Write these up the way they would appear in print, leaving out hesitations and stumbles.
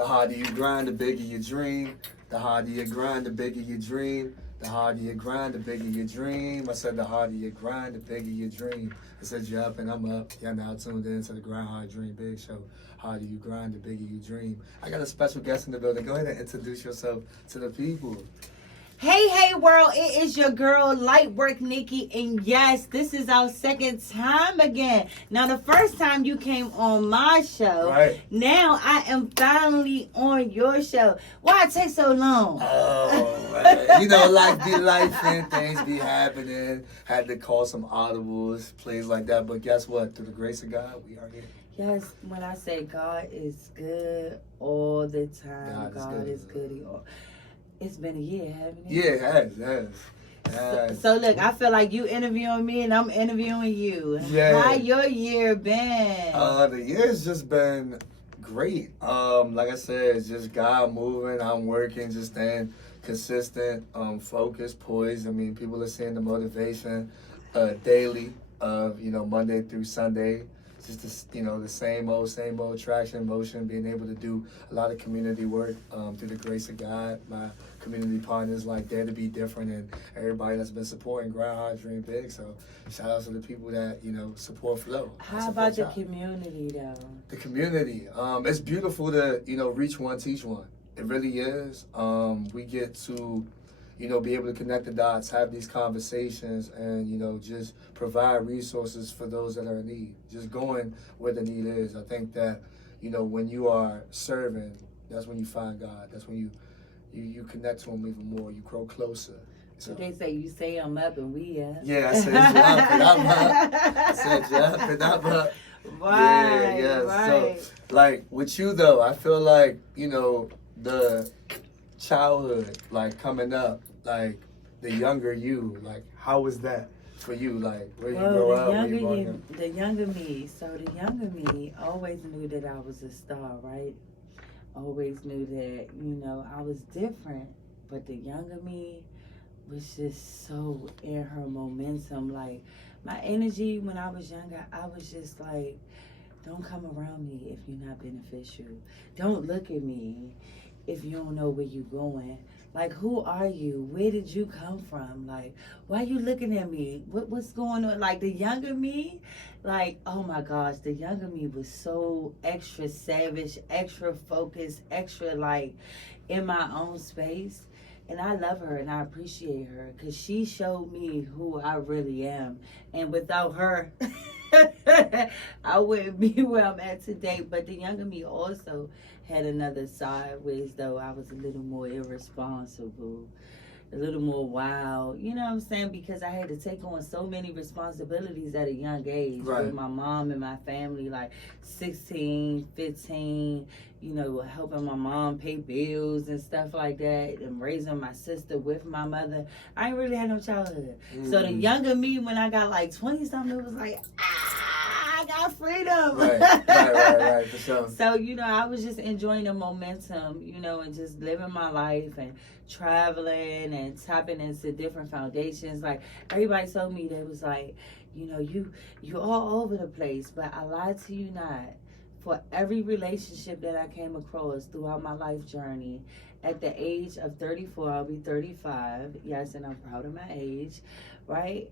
The harder you grind, the bigger your dream. The harder you grind, the bigger your dream. The harder you grind, the bigger your dream. I said the harder you grind, the bigger your dream. I said you're up and I'm up. You're now tuned in to the Grind Hard Dream Big Show. Harder you grind, the bigger you dream. I got a special guest in the building. Go ahead and introduce yourself to the people. Hey world, it is your girl Lightwork Nikki, and yes, this is our second time again. Now the first time you came on my show, Right. Now I am finally on your show. Why it take so long? Oh, you know, life be life and things be happening. Had to call some audibles, plays like that. But guess what? Through the grace of God, we are here. Yes, when I say God is good all the time, God is good. It's been a year, hasn't it? Yeah, it has. So look, I feel like you interviewing me and I'm interviewing you. Yeah. How your year been? The year's just been great. Like I said, it's just God moving. I'm working, just staying consistent, focused, poised. I mean, people are seeing the motivation daily of, Monday through Sunday. Just the same old traction, motion, being able to do a lot of community work through the grace of God. My community partners like Dare to Be Different and everybody that's been supporting Grind Hard Dream Big. So shout out to the people that, support Flow. How about the community though? The community. It's beautiful to, reach one, teach one. It really is. We get to be able to connect the dots, have these conversations, and, just provide resources for those that are in need. Just going where the need is. I think that, when you are serving, that's when you find God. That's when you connect to Him even more. You grow closer. So they say you say I'm up and we up. Yeah, I said jump and I'm up. I said jump and I'm up. Right, yeah. right. So, like, with you, though, I feel like, the childhood, like, coming up, like the younger you, like how was that for you? Like where you grow up? The younger me. So the younger me always knew that I was a star, right? Always knew that I was different. But the younger me was just so in her momentum. Like my energy when I was younger, I was just like, don't come around me if you're not beneficial. Don't look at me if you don't know where you're going. Like, who are you? Where did you come from? Like, why are you looking at me? What's going on? Like, the younger me, like, oh my gosh, the younger me was so extra savage, extra focused, extra, like, in my own space. And I love her and I appreciate her because she showed me who I really am. And without her, I wouldn't be where I'm at today. But the younger me also had another side, ways though I was a little more irresponsible, a little more wild, you know what I'm saying? Because I had to take on so many responsibilities at a young age with my mom and my family, like 16, 15, helping my mom pay bills and stuff like that, and raising my sister with my mother. I ain't really had no childhood. So the younger me, when I got like 20-something, it was like, I got freedom. Right, for sure. So, I was just enjoying the momentum, and just living my life and traveling and tapping into different foundations. Like, everybody told me, they was like, you're all over the place, but I lied to you not. For every relationship that I came across throughout my life journey, at the age of 34, I'll be 35. Yes, and I'm proud of my age, right?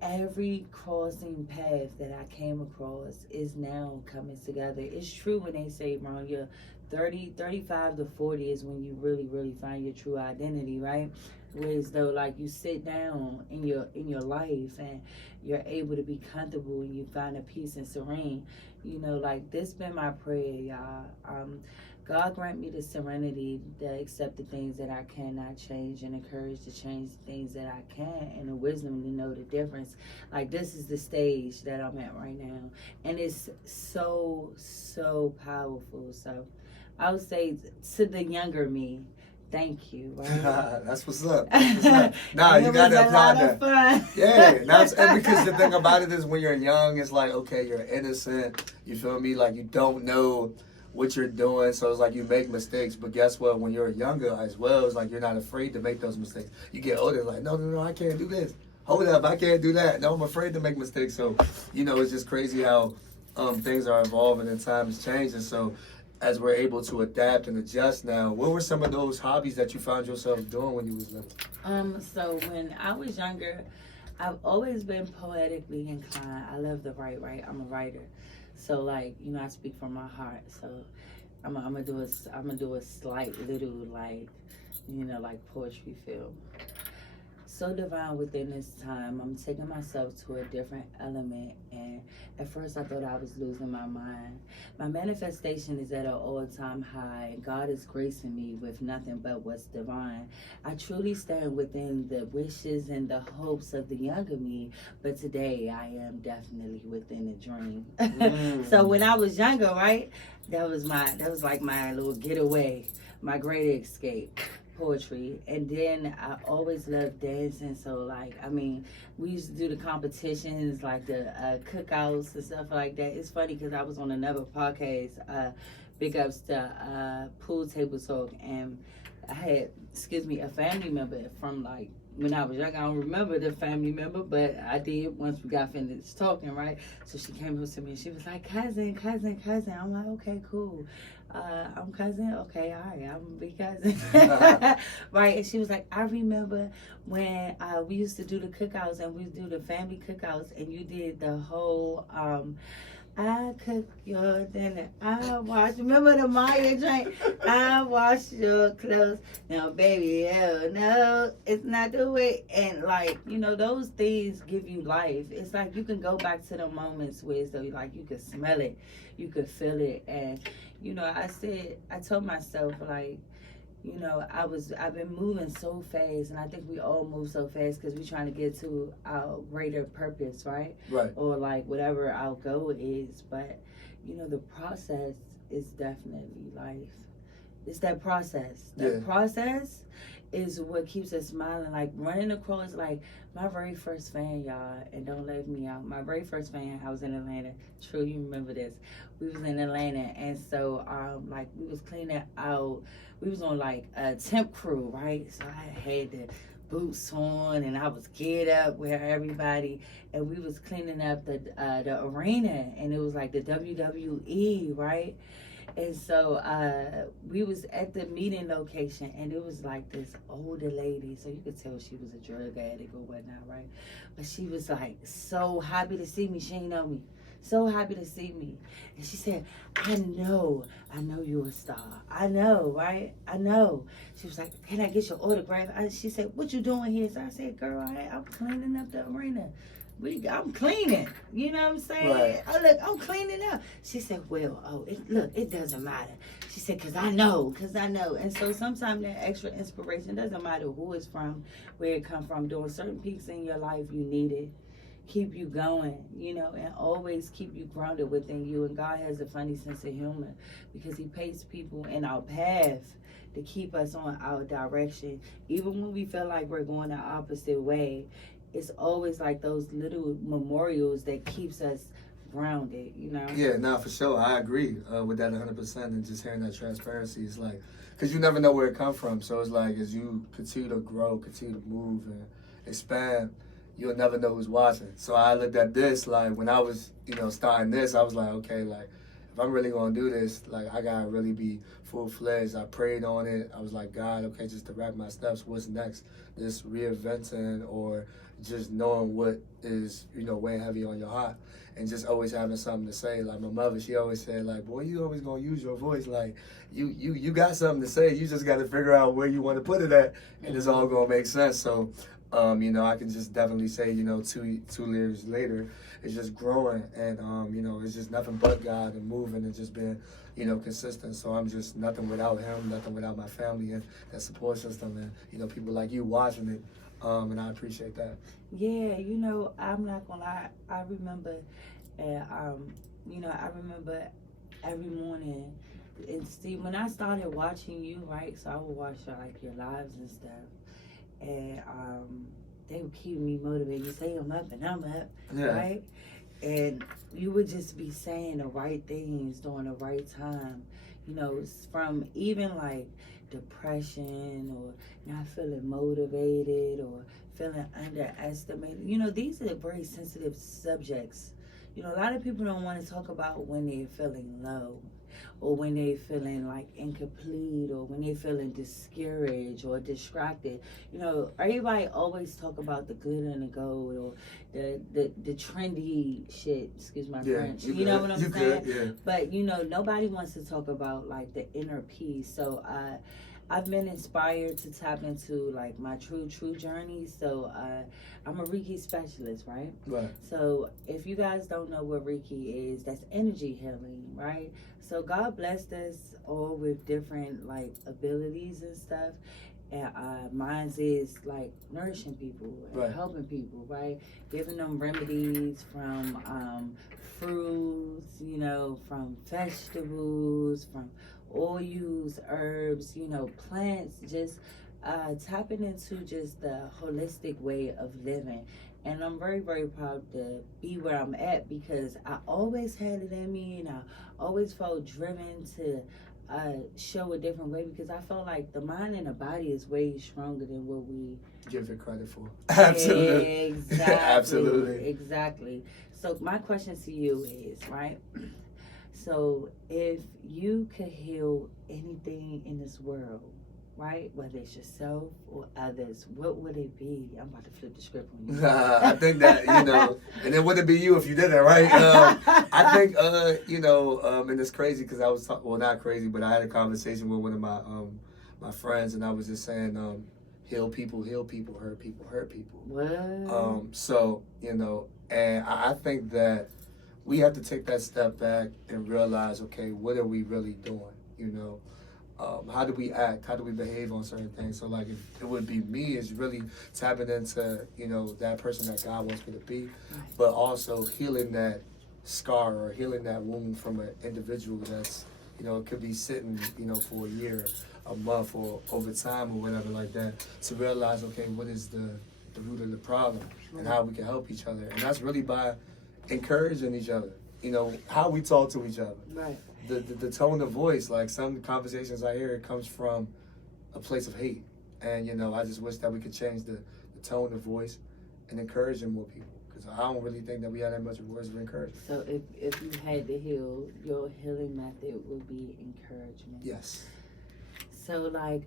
Every crossing path that I came across is now coming together. It's true when they say around your 35 to 40 is when you really, really find your true identity, right? Whereas though, like, you sit down in your life and you're able to be comfortable and you find a peace and serene. Like, this been my prayer, y'all. God grant me the serenity to accept the things that I cannot change and the courage to change the things that I can, and the wisdom to know the difference. Like, this is the stage that I'm at right now. And it's so, so powerful. So I would say to the younger me, thank you. Right? That's what's up. Nah, you gotta applaud that. Fun. Yeah, and because the thing about it is when you're young, it's like, okay, you're innocent. You feel me? Like, you don't know what you're doing, so it's like you make mistakes. But guess what? When you're younger as well, it's like you're not afraid to make those mistakes. You get older, like, no, I can't do this. Hold up, I can't do that. No, I'm afraid to make mistakes. So, it's just crazy how things are evolving and time is changing. So as we're able to adapt and adjust now, what were some of those hobbies that you found yourself doing when you was little? So when I was younger, I've always been poetically inclined. I love to write, right? I'm a writer. So like, I speak from my heart. So I'm gonna do a slight little like, like poetry film. So divine within this time. I'm taking myself to a different element, and at first I thought I was losing my mind. My manifestation is at an all-time high, and God is gracing me with nothing but what's divine. I truly stand within the wishes and the hopes of the younger me, but today I am definitely within a dream. So when I was younger, right, that was like my little getaway, my great escape, poetry. And then I always loved dancing, so like, we used to do the competitions, like the cookouts and stuff like that. It's funny because I was on another podcast, big ups to Pool Table Talk, and I had, a family member from like when I was young. I don't remember the family member, but I did once we got finished talking, right? So she came up to me and she was like, cousin. I'm like, okay, cool. I'm cousin. Okay, all right, I'm gonna be cousin. Right? And she was like, I remember when we used to do the cookouts, and we do the family cookouts, and you did the whole I cook your dinner. I wash. Remember the Maya drink? I wash your clothes. Now, baby, hell no, it's not the way. And like, those things give you life. It's like you can go back to the moments where it's like you could smell it, you could feel it, and I told myself like, I've been moving so fast, and I think we all move so fast because we're trying to get to our greater purpose, right? Right. Or like whatever our goal is. But, the process is definitely life. It's that process. That process is what keeps us smiling. Like running across, like my very first fan, y'all, and don't leave me out. My very first fan, I was in Atlanta. True, you remember this. We was in Atlanta, and so like we was cleaning out. We was on like a temp crew, right? So I had the boots on, and I was geared up with everybody, and we was cleaning up the arena, and it was like the WWE, right? And so we was at the meeting location, and it was like this older lady, so you could tell she was a drug addict or whatnot, right? But she was like so happy to see me. She ain't know me. So happy to see me. And she said, I know you're a star. I know, right? I know. She was like, can I get your autograph? She said, what you doing here? So I said, girl, I'm cleaning up the arena. I'm cleaning. You know what I'm saying? Right. Oh, look, I'm cleaning up. She said, well, it doesn't matter. She said, because I know. And so sometimes that extra inspiration doesn't matter who it's from, where it come from. During certain peaks in your life, you need it. Keep you going, and always keep you grounded within you. And God has a funny sense of humor because he pays people in our path to keep us on our direction. Even when we feel like we're going the opposite way, it's always like those little memorials that keeps us grounded, Yeah, no, for sure. I agree with that 100%. And just hearing that transparency is like, because you never know where it comes from. So it's like, as you continue to grow, continue to move and expand, you'll never know who's watching. So I looked at this, like, when I was, starting this, I was like, okay, like, if I'm really going to do this, like, I got to really be full-fledged. I prayed on it. I was like, God, okay, just direct my steps. What's next? Just reinventing or just knowing what is, weighing heavy on your heart and just always having something to say. Like, my mother, she always said, like, boy, you always going to use your voice. Like, you got something to say. You just got to figure out where you want to put it at, and it's all going to make sense. So, I can just definitely say, 2 years later, it's just growing, and it's just nothing but God and moving and just being, consistent. So I'm just nothing without him, nothing without my family and that support system, and people like you watching it, and I appreciate that. Yeah, I'm not gonna lie. I remember, I remember every morning. And see, when I started watching you, right? So I would watch like your lives and stuff. And they would keep me motivated. You say I'm up and I'm up, right? And you would just be saying the right things during the right time. From even like depression or not feeling motivated or feeling underestimated. These are very sensitive subjects. A lot of people don't want to talk about when they're feeling low. or when they feeling like incomplete, or when they feeling discouraged or distracted. You know, everybody always talk about the glitter and the gold, or the trendy shit, excuse my French. You know what I'm saying? Yeah. But you know, nobody wants to talk about like the inner peace. So I've been inspired to tap into like my true journey. So I'm a Reiki specialist, right? Right. So if you guys don't know what Reiki is, that's energy healing, right? So God blessed us all with different like abilities and stuff. And mine's is like nourishing people and Right. helping people, right? Giving them remedies from fruits, you know, from vegetables, from oils, herbs, you know, plants, just tapping into just the holistic way of living. And I'm very, very proud to be where I'm at, because I always had it in me, and I always felt driven to show a different way, because I felt like the mind and the body is way stronger than what we give it credit for. Absolutely. Exactly. Absolutely. Exactly. So my question to you is, right? So if you could heal anything in this world, right, whether it's yourself or others, what would it be? I'm about to flip the script on you. I think that, you know, and it wouldn't be you if you did it, right? I think, you know, and it's crazy because I was well, not crazy, but I had a conversation with one of my friends, and I was just saying, heal people, hurt people, hurt people. What? So, you know, and I think that we have to take that step back and realize, okay, what are we really doing? You know, how do we act? How do we behave on certain things? So, like, if it would be me, is really tapping into, you know, that person that God wants me to be, but also healing that scar or healing that wound from an individual that's, you know, it could be sitting, you know, for a year, a month, or over time or whatever like that, to realize, okay, what is the root of the problem and how we can help each other. And that's really by encouraging each other, you know, how we talk to each other. Right. The tone of voice, like some conversations I hear, it comes from a place of hate. And, you know, I just wish that we could change the tone of voice and encouraging more people. Because I don't really think that we have that much words of encouragement. So if you had to heal, your healing method would be encouragement. Yes. So like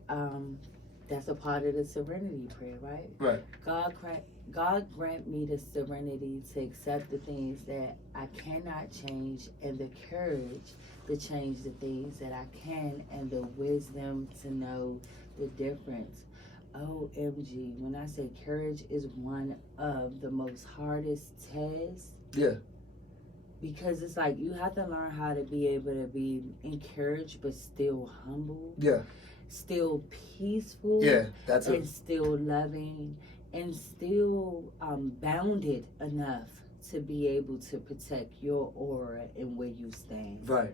that's a part of the serenity prayer, right? Right. God grant me the serenity to accept the things that I cannot change, and the courage to change the things that I can, and the wisdom to know the difference. OMG, when I say courage is one of the most hardest tests. Yeah. Because it's like you have to learn how to be able to be encouraged but still humble. Yeah. Still peaceful. Yeah, that's it. And still loving, and still bounded enough to be able to protect your aura and where you stand. Right.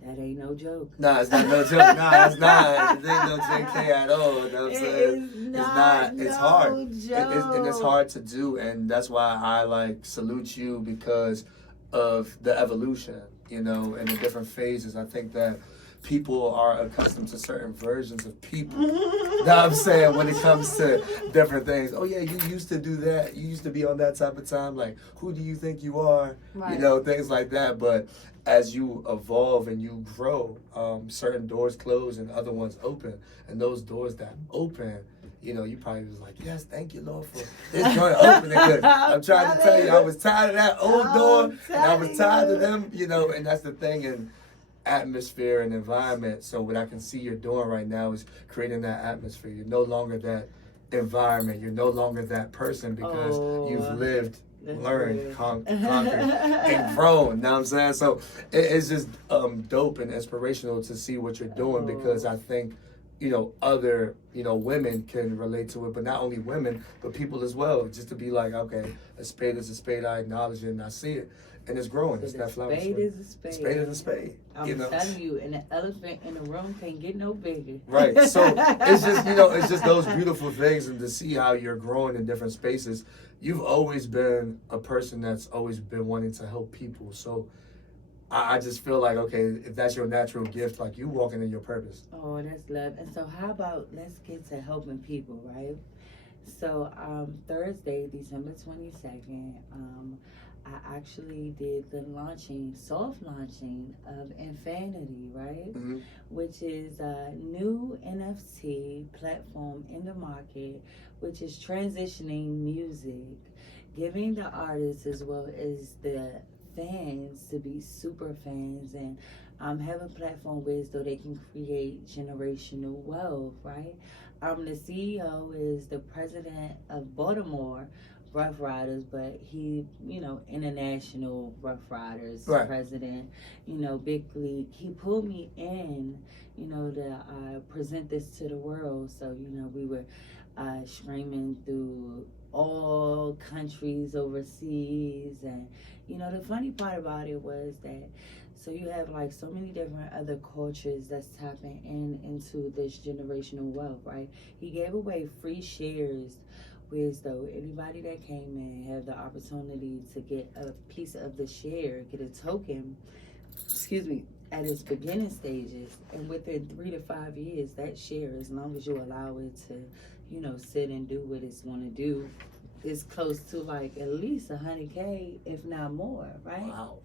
That ain't no joke. Nah, it's not no joke. Nah, it's not. It ain't no JK at all. You know what I'm saying? It's not. It's hard. And it's hard to do, and that's why I like salute you, because of the evolution, you know, and the different phases. I think that people are accustomed to certain versions of people. You know what I'm saying? When it comes to different things. Oh yeah, you used to do that. You used to be on that type of time. Like, who do you think you are? Right. You know, things like that. But as you evolve and you grow, certain doors close and other ones open. And those doors that open, you know, you probably was like, yes, thank you, Lord, for this joint opening. I'm trying to tell you, I was tired of that old door, and I was tired of them, you know, and that's the thing. And atmosphere and environment. So what I can see you're doing right now is creating that atmosphere. You're no longer that environment. You're no longer that person, because you've lived, learned, conquered, and grown. You know what I'm saying? So it's just dope and inspirational to see what you're doing, because I think, you know, other, you know, women can relate to it, but not only women, but people as well. Just to be like, okay, a spade is a spade. I acknowledge it and I see it. And it's growing. It's that flower. Spade is a spade. Spade is a spade. I'm telling you, and the elephant in the room can't get no bigger. Right. So it's just, you know, it's just those beautiful things, and to see how you're growing in different spaces. You've always been a person that's always been wanting to help people. So I just feel like, okay, if that's your natural gift, like, you walking in your purpose. Oh, that's love. And so how about, let's get to helping people, right? So Thursday, December 22nd, I actually did the soft launching of Infinity, right? Mm-hmm. Which is a new NFT platform in the market, which is transitioning music, giving the artists as well as the fans to be super fans and have a platform where so they can create generational wealth, right? The CEO is the president of Baltimore Rough Riders, but he, international Rough Riders president, big league. He pulled me in, to present this to the world. So, we were streaming through all countries overseas. And, the funny part about it was that, so you have like so many different other cultures that's tapping into this generational wealth, right? He gave away free shares, whereas though anybody that came in had the opportunity to get a piece of the share, get a token, at its beginning stages, and within 3 to 5 years, that share, as long as you allow it to, sit and do what it's going to do, is close to like at least 100K, if not more, right? Wow.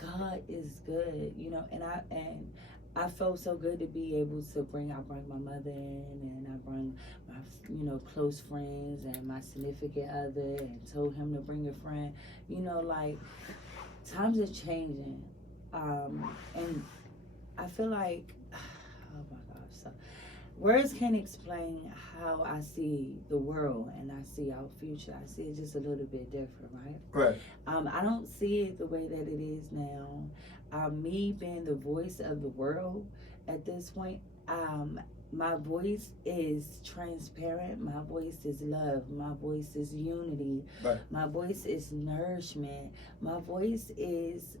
God is good, and I felt so good to be able to bring my mother in, and I bring my, close friends and my significant other, and told him to bring a friend. Like, times are changing. And I feel like, oh my gosh, so words can't explain how I see the world and I see our future. I see it just a little bit different, right? Right. I don't see it the way that it is now. Me being the voice of the world at this point, my voice is transparent. My voice is love. My voice is unity. Right. My voice is nourishment. My voice is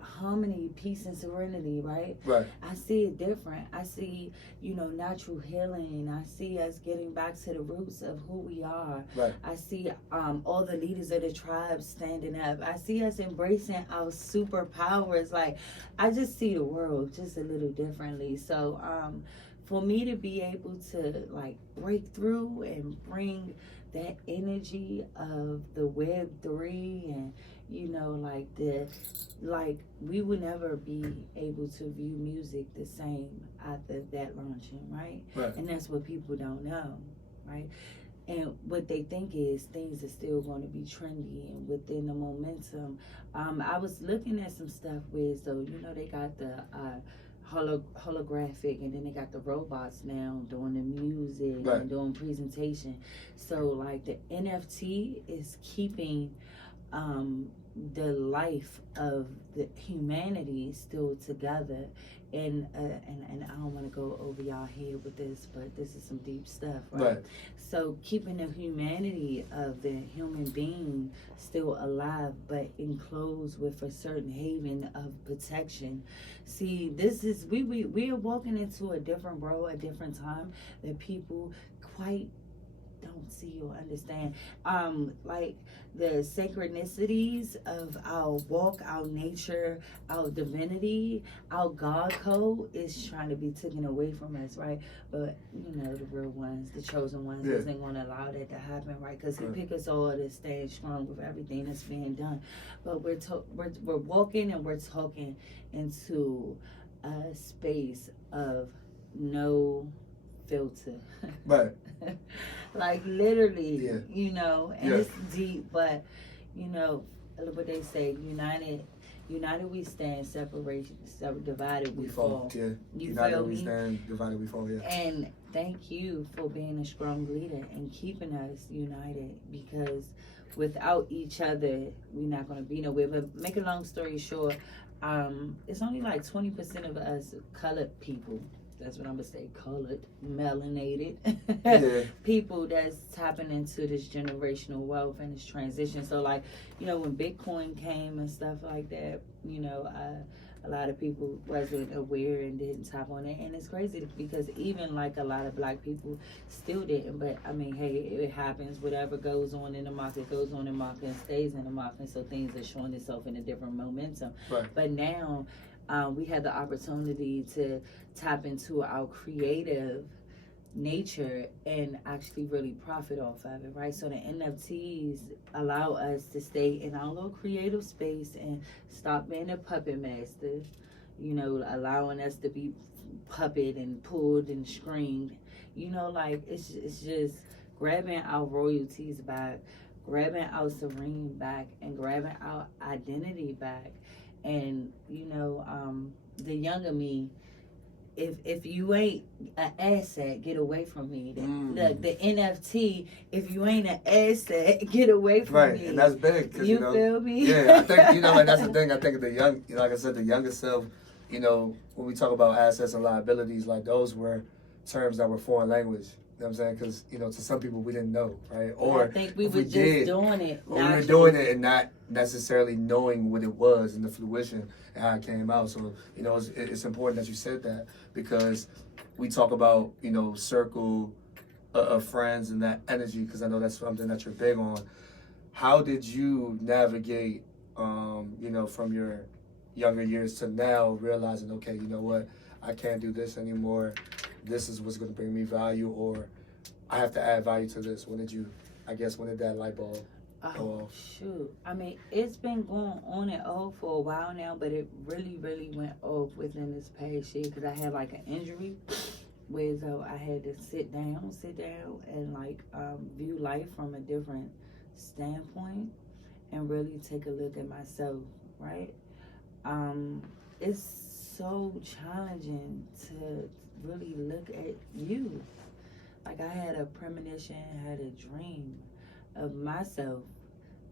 harmony, peace, and serenity, right? Right. I see it different. I see, natural healing. I see us getting back to the roots of who we are. Right. I see all the leaders of the tribe standing up. I see us embracing our superpowers. Like, I just see the world just a little differently. So, for me to be able to like break through and bring that energy of the Web3 and we would never be able to view music the same after that launching, right? And that's what people don't know, right? And what they think is things are still going to be trendy and within the momentum. I was looking at some stuff where, so they got the holographic, and then they got the robots now doing the music and doing presentation. So like the NFT is keeping the life of the humanity still together. And I don't want to go over y'all head with this, but this is some deep stuff, right? So keeping the humanity of the human being still alive, but enclosed with a certain haven of protection. See, this is we are walking into a different world, a different time that people quite don't see or understand. Like the synchronicities of our walk, our nature, our divinity, our God code is trying to be taken away from us, right? But the real ones, the chosen ones, isn't going to allow that to happen, right? Because He picked us all to stand strong with everything that's being done. But we're walking and we're talking into a space of no filter. Like literally, and it's deep, but what they say, united we stand, divided we fall. United we stand, divided we fall, And thank you for being a strong leader and keeping us united, because without each other, we're not going to be nowhere. But make a long story short, it's only like 20% of us colored people. That's what I'm gonna say, colored, melanated people that's tapping into this generational wealth and this transition. So like, when Bitcoin came and stuff like that, a lot of people wasn't aware and didn't tap on it. And it's crazy because even like a lot of Black people still didn't. But I mean, hey, it happens. Whatever goes on in the market goes on in the market and stays in the market. So things are showing itself in a different momentum. But now, we had the opportunity to tap into our creative nature and actually really profit off of it, right? So the NFTs allow us to stay in our little creative space and stop being a puppet master, allowing us to be puppet and pulled and screamed. Like it's just grabbing our royalties back, grabbing our serene back, and grabbing our identity back. And the younger me, if you ain't an asset, get away from me. The NFT, if you ain't an asset, get away from me. Right, and that's big. You feel me? Yeah, I think, and that's the thing. I think the young, like I said, the younger self, when we talk about assets and liabilities, like those were terms that were foreign language. You know what I'm saying? Because, to some people we didn't know, right? Or I think we were just doing it. Or we were doing it and not necessarily knowing what it was and the fruition and how it came out. So, it's important that you said that, because we talk about, circle of friends and that energy, because I know that's something that you're big on. How did you navigate, from your younger years to now, realizing, okay, you know what, I can't do this anymore. This is what's going to bring me value, or I have to add value to this. When did that light bulb go off? Shoot. I mean, it's been going on and off for a while now, but it really, really went off within this past year, because I had like an injury where I had to sit down and view life from a different standpoint and really take a look at myself, right? It's so challenging to really look at you. Like, I had a premonition, had a dream of myself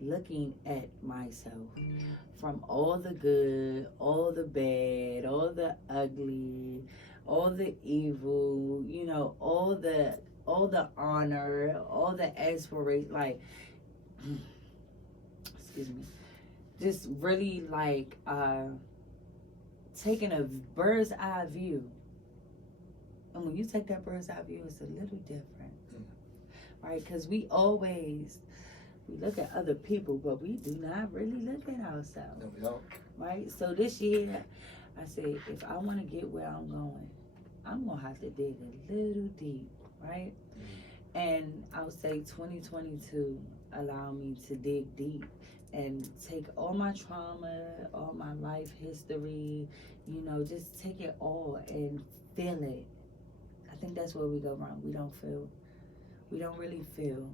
looking at myself from all the good, all the bad, all the ugly, all the evil, all the honor, all the aspiration, like, excuse me, just really taking a bird's eye view. And when you take that bird's eye view, it's a little different, right? Because we look at other people, but we do not really look at ourselves. No, we don't. Right? So this year, I said, if I want to get where I'm going, I'm going to have to dig a little deep, right? And I would say 2022 allowed me to dig deep and take all my trauma, all my life history, just take it all and feel it. I think that's where we go wrong. We don't really feel.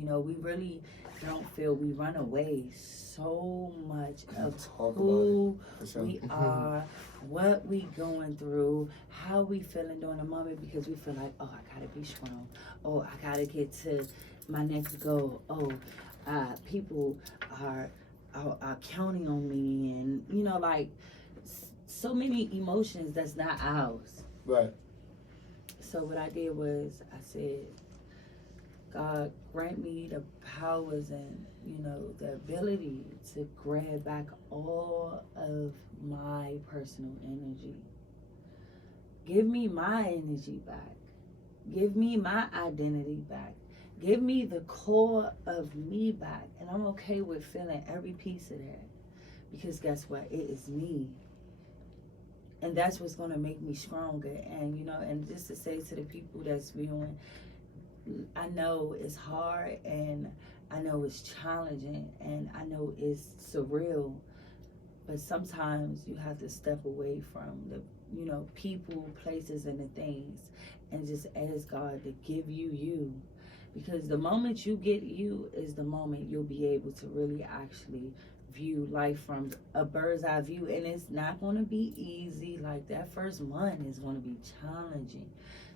We really don't feel. We run away so much of who we are, what we going through, how we feeling during the moment, because we feel like, oh, I gotta be strong. Oh, I gotta get to my next goal. Oh, people are counting on me, and so many emotions that's not ours. Right. So what I did was I said, God, grant me the powers and, the ability to grab back all of my personal energy. Give me my energy back. Give me my identity back. Give me the core of me back. And I'm okay with feeling every piece of that. Because guess what? It is me. And that's what's going to make me stronger. And, and just to say to the people that's viewing, I know it's hard, and I know it's challenging, and I know it's surreal, but sometimes you have to step away from the, people, places, and the things, and just ask God to give you you. Because the moment you get you is the moment you'll be able to really actually view life from a bird's eye view. And it's not going to be easy. Like, that first month is going to be challenging,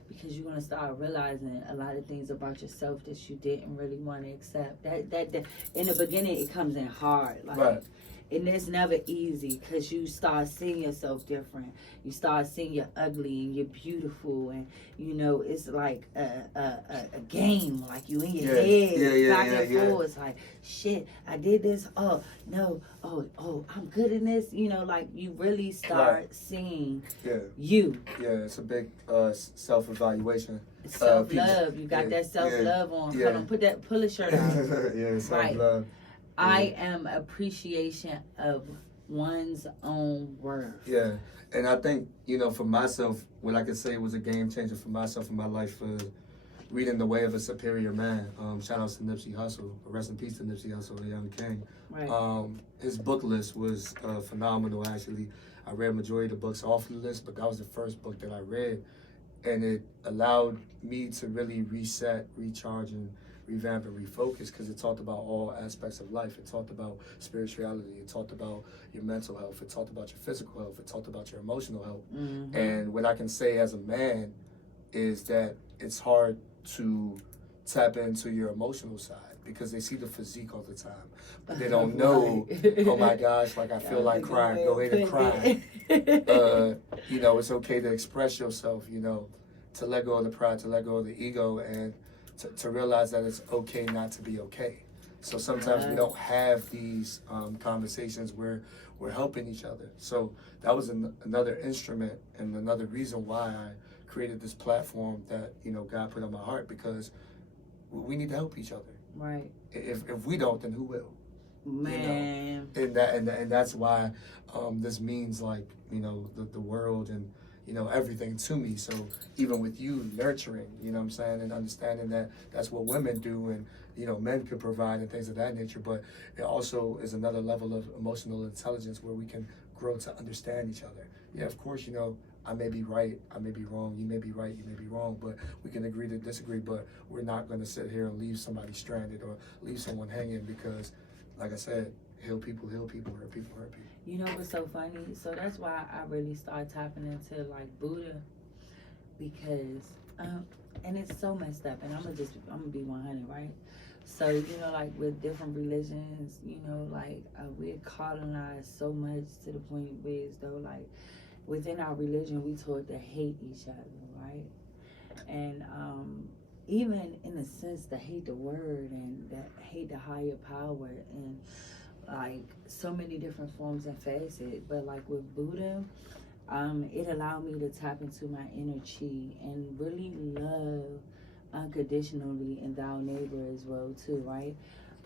because you're going to start realizing a lot of things about yourself that you didn't really want to accept. That in the beginning, it comes in hard. Right. And it's never easy, because you start seeing yourself different. You start seeing you're ugly and you're beautiful, and it's like a game, like you in your head, back and forth. It's like, shit, I did this. Oh no, oh, I'm good in this. Like, you really start seeing you. Yeah, it's a big self-evaluation. Self-love. You got that self-love on. Yeah. Hold on, pull a shirt out. Yeah, self-love. I am appreciation of one's own worth. Yeah, and I think, you know, for myself, what I could say was a game changer for myself in my life for reading The Way of a Superior Man. Shout out to Nipsey Hussle. Rest in peace to Nipsey Hussle, the young king. Right. His book list was phenomenal, actually. I read majority of the books off the list, but that was the first book that I read. And it allowed me to really reset, recharge, and revamp and refocus, because it talked about all aspects of life. It talked about spirituality. It talked about your mental health. It talked about your physical health. It talked about your emotional health. Mm-hmm. And what I can say as a man is that it's hard to tap into your emotional side because they see the physique all the time, but they don't know, oh my gosh, like I feel like crying, go ahead and cry. You know, it's okay to express yourself, you know, to let go of the pride, to let go of the ego, and to realize that it's okay not to be okay. So sometimes we don't have these conversations where we're helping each other. So that was another instrument and another reason why I created this platform that, you know, God put on my heart, because we need to help each other. Right. If we don't, then who will? Man. You know? And that's why this means, like, you know, the world and, you know, everything to me. So even with you nurturing, you know what I'm saying, and understanding that that's what women do and, you know, men could provide and things of that nature, but it also is another level of emotional intelligence where we can grow to understand each other. Yeah, of course, you know, I may be right, I may be wrong, you may be right, you may be wrong, but we can agree to disagree, but we're not going to sit here and leave somebody stranded or leave someone hanging because, like I said, heal people, hurt people, hurt people. You know what's so funny? So that's why I really started tapping into, like, Buddha, because, and it's so messed up, and I'm gonna be 100, right? So, you know, like, with different religions, you know, like, we're colonized so much to the point where as though, like, within our religion, we taught to hate each other, right? And even in a sense, to hate the word and to hate the higher power and, like, so many different forms and facets. But, like, with Buddha, it allowed me to tap into my inner chi and really love unconditionally and thou neighbor as well too, right?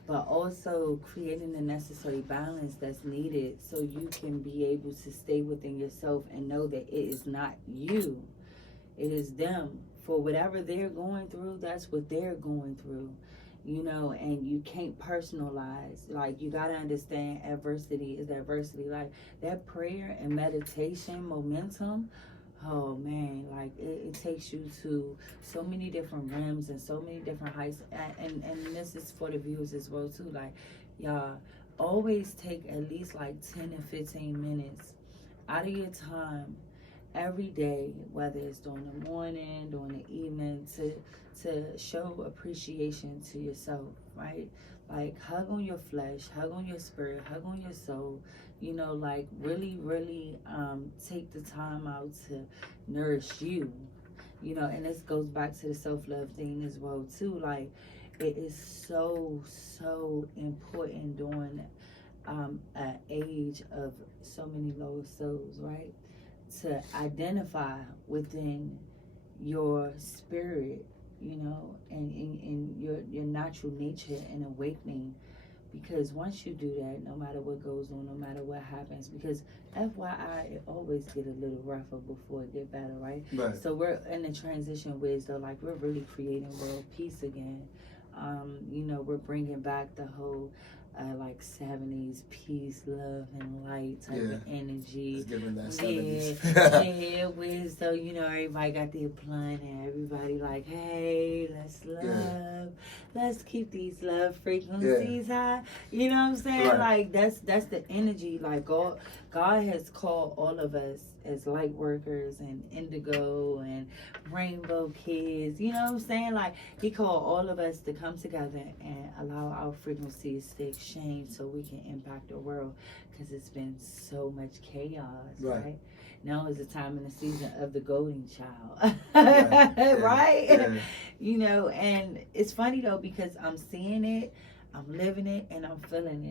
But also creating the necessary balance that's needed so you can be able to stay within yourself and know that it is not you, it is them. For whatever they're going through, that's what they're going through, you know, and you can't personalize. Like, you got to understand adversity is adversity. Like, that prayer and meditation momentum, oh man, like it takes you to so many different realms and so many different heights. And this is for the viewers as well too. Like, y'all always take at least like 10 and 15 minutes out of your time every day, whether it's during the morning, during the evening, to show appreciation to yourself, right? Like, hug on your flesh, hug on your spirit, hug on your soul, you know, like really take the time out to nourish you, you know. And this goes back to the self-love thing as well too. Like, it is so important during an age of so many lost souls, right, to identify within your spirit, you know, and in your natural nature and awakening. Because once you do that, no matter what goes on, no matter what happens, because FYI, it always get a little rougher before it get better, right? So we're in the transition where, though, like, we're really creating world peace again. You know, we're bringing back the whole like 70s peace, love, and light type of energy. It's giving that 70s. Yeah, where, so, you know, everybody got their plan and everybody like, hey, let's love, let's keep these love frequencies high. You know what I'm saying? Like, that's the energy. Like, God has called all of us as light workers and indigo and rainbow kids. You know what I'm saying? Like, he called all of us to come together and allow our frequencies to exchange so we can impact the world, because it's been so much chaos, right? Now is the time in the season of the golden child. Right? You know, and it's funny though, because I'm seeing it, I'm living it, and I'm feeling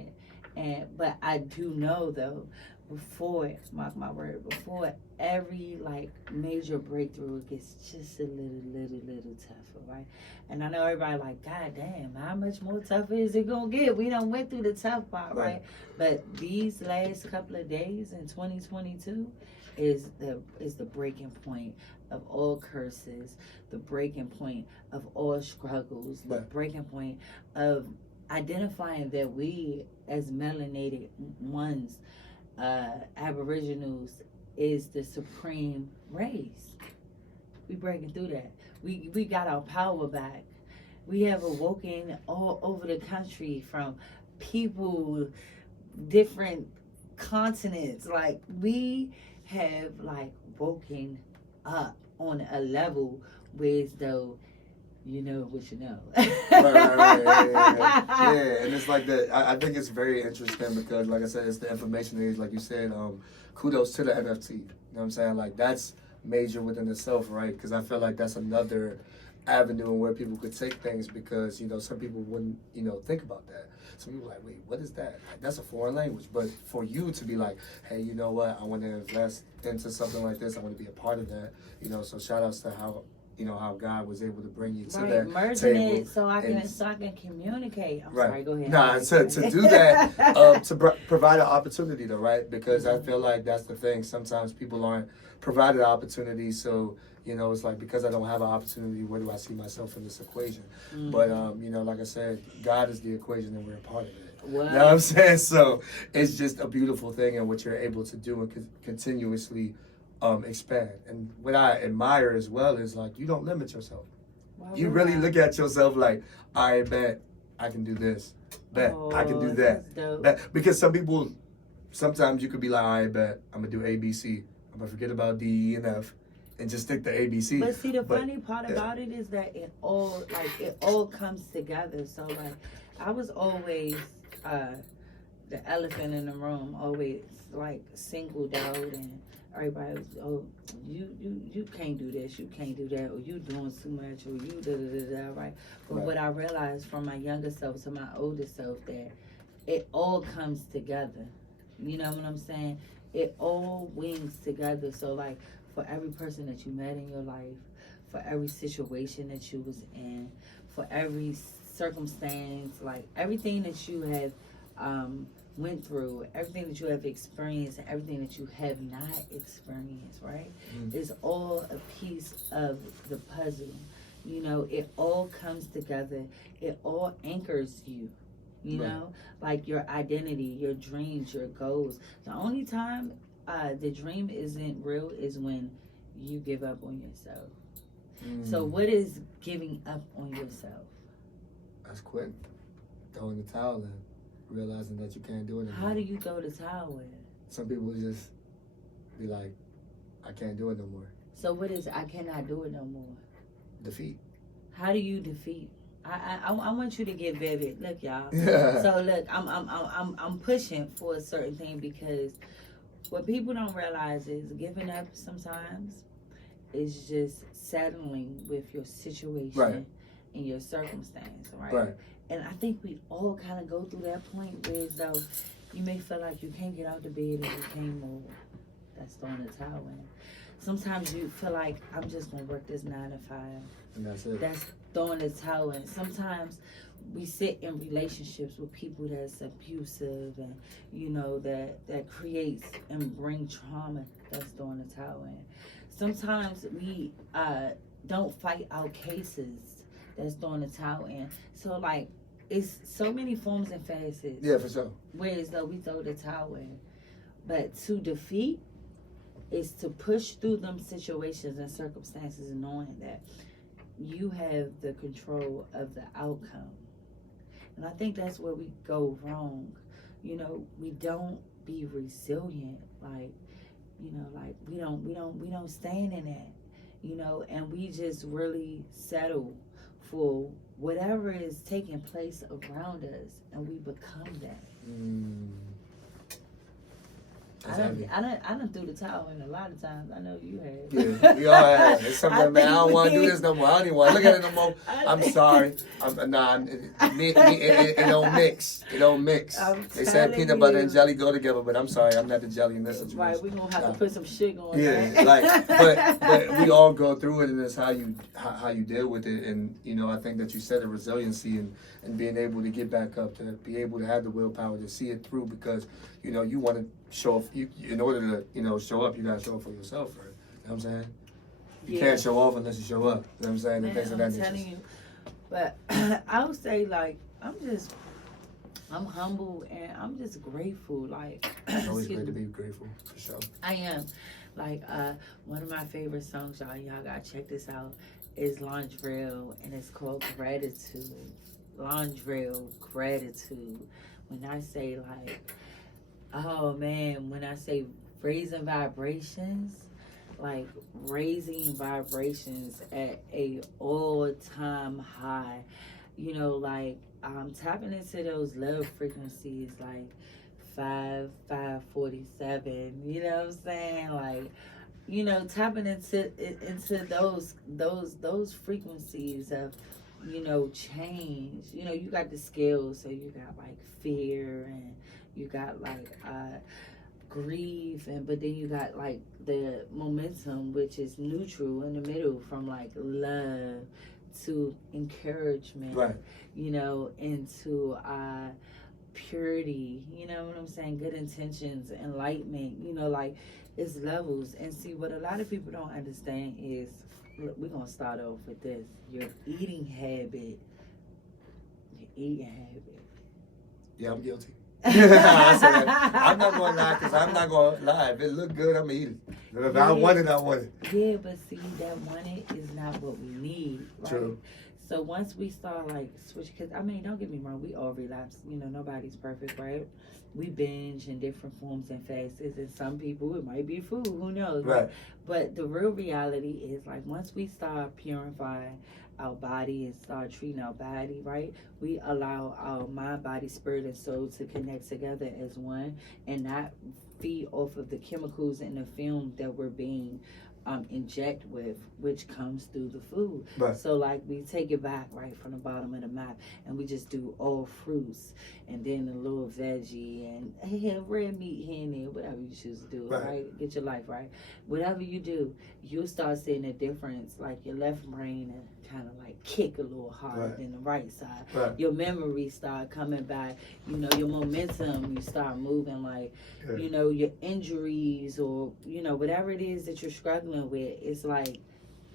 it. But I do know though, before, mark my word, before every like major breakthrough, it gets just a little tougher, right? And I know everybody like, God damn, how much more tougher is it gonna get? We done went through the tough part, right? But these last couple of days in 2022 is the breaking point of all curses, the breaking point of all struggles, the breaking point of identifying that we as melanated ones, aboriginals, is the supreme race. We breaking through that. We got our power back. We have awoken all over the country from people, different continents. Like, we have like woken up on a level where as though you know what you know. Yeah. And it's like that. I think it's very interesting because, like I said, it's the information age. Like you said, kudos to the NFT. You know what I'm saying? Like, that's major within itself, right? Because I feel like that's another avenue where people could take things, because, you know, some people wouldn't, you know, think about that. Some people are like, wait, what is that? Like, that's a foreign language. But for you to be like, hey, you know what? I want to invest into something like this. I want to be a part of that. You know, so shout outs to how, you know, how God was able to bring you to that merging table. It so I can communicate. I'm sorry, go ahead. Nah, to do that, provide an opportunity though, right? Because I feel like that's the thing. Sometimes people aren't provided opportunity, so, you know, it's like, because I don't have an opportunity, where do I see myself in this equation? But, you know, like I said, God is the equation and we're a part of it. Wow. You know what I'm saying? So it's just a beautiful thing, and what you're able to do and continuously expand. And what I admire as well is, like, you don't limit yourself. You really look at yourself like, I bet I can do this. Bet I can do that. Bet. Because some people, sometimes you could be like, I bet I'm going to do A, B, C. I'm going to forget about D, E, and F and just stick to A, B, C. But see, the funny part about it is that it all comes together. So, like, I was always the elephant in the room, always, like, singled out, and everybody was, oh, you can't do this, you can't do that, or you doing too much, or you da-da-da-da, right? But what I realized from my younger self to my older self, that it all comes together. You know what I'm saying? It all wings together. So, like, for every person that you met in your life, for every situation that you was in, for every circumstance, like, everything that you have went through, everything that you have experienced, and everything that you have not experienced, right? Is all a piece of the puzzle. You know, it all comes together. It all anchors you. You know, like your identity, your dreams, your goals. The only time the dream isn't real is when you give up on yourself. So what is giving up on yourself? That's quitting. Throwing the towel in. Realizing that you can't do it anymore. How do you throw the towel in? Some people just be like, I can't do it no more. So what is I cannot do it no more? Defeat. How do you defeat? I want you to get vivid. Look, y'all. Yeah. So look, I'm pushing for a certain thing, because what people don't realize is giving up sometimes is just settling with your situation and your circumstance, right? And I think we all kind of go through that point where, though, you may feel like you can't get out the bed and you can't move. That's throwing the towel in. Sometimes you feel like, I'm just going to work this 9 to 5. And that's it. That's throwing the towel in. Sometimes we sit in relationships with people that's abusive and, you know, that creates and bring trauma. That's throwing the towel in. Sometimes we don't fight our cases. That's throwing the towel in. So, like, it's so many forms and facets. Yeah, for sure. Whereas though we throw the towel in. But to defeat is to push through them situations and circumstances, knowing that you have the control of the outcome. And I think that's where we go wrong. You know, we don't be resilient. Like, you know, like we don't stand in that. You know, and we just really settle for whatever is taking place around us, and we become that. I done threw the towel in a lot of times. I know you have. Yeah, we all have. It's something, man, I don't want to do this no more. I don't even want to look at it no more. I'm sorry. It don't mix. It don't mix. They said peanut butter and jelly go together, but I'm sorry, I'm not the jelly in this situation. Right, we're going to have to put some sugar on that. Yeah, but we all go through it, and it's how you deal with it. And, I think that you said the resiliency and being able to get back up, to be able to have the willpower to see it through, because, you want to show off. In order to, show up, you got to show up for yourself, right? You know what I'm saying? You can't show off unless you show up. You know what I'm saying? Man, I'm telling you. But I would say, like, I'm humble and I'm just grateful. Like, it's always great to be grateful, for sure. I am. Like, one of my favorite songs, y'all gotta check this out, is Lingerie, and it's called Gratitude. Lingerie, Gratitude. When I say, like, oh man, when I say raising vibrations, like raising vibrations at a all-time high, like tapping into those love frequencies, like 547, you know what I'm saying? Like, tapping into those frequencies of, change. You got the skills, so you got like fear, and you got like grief, but then you got like the momentum, which is neutral in the middle, from like love to encouragement, right? Into purity, you know what I'm saying? Good intentions, enlightenment, like it's levels. And see, what a lot of people don't understand is, look, we're gonna start off with this: your eating habit. Yeah, I'm guilty. I'm not going to lie, because I'm not going to lie. If it look good, I'm going to eat it. If I want it, I want it. Yeah, but see, that wanted is not what we need, right? True. So once we start, like, switch, because, don't get me wrong, we all relapse. Nobody's perfect, right? We binge in different forms and facets, and some people, it might be food, who knows? Right. But the real reality is, like, once we start purifying our body and start treating our body right, we allow our mind, body, spirit, and soul to connect together as one, and not feed off of the chemicals in the film that we're being inject with, which comes through the food. Right. So like we take it back right from the bottom of the map, and we just do all fruits, and then a little veggie, and red meat here and there, whatever you choose to do, right? Get your life right. Whatever you do, you'll start seeing a difference. Like your left brain kind of like kick a little harder than the right side. Right. Your memory start coming back. Your momentum, you start moving, like, your injuries, or, whatever it is that you're struggling with, it's like,